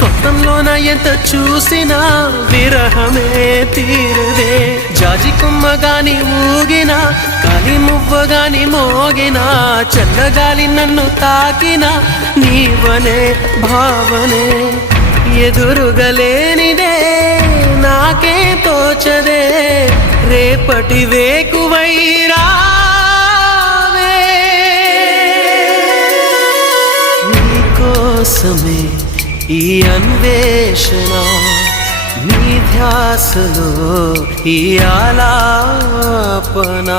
స్వప్నంలోన ఎంత చూసినా విరహమే తీరదే. జాజి కొమ్మగాని ఊగినా కాలి మువ్వగాని మోగినా చల్లగాలి నన్ను తాకినా నీవనే భావనే ఎదురుగలేనిదే నాకే తోచదే. రేపటి వేకువై రావే నీకోసమే ఈ అన్వేషణ, నీ ధ్యాసలో ఈ ఆలాపన.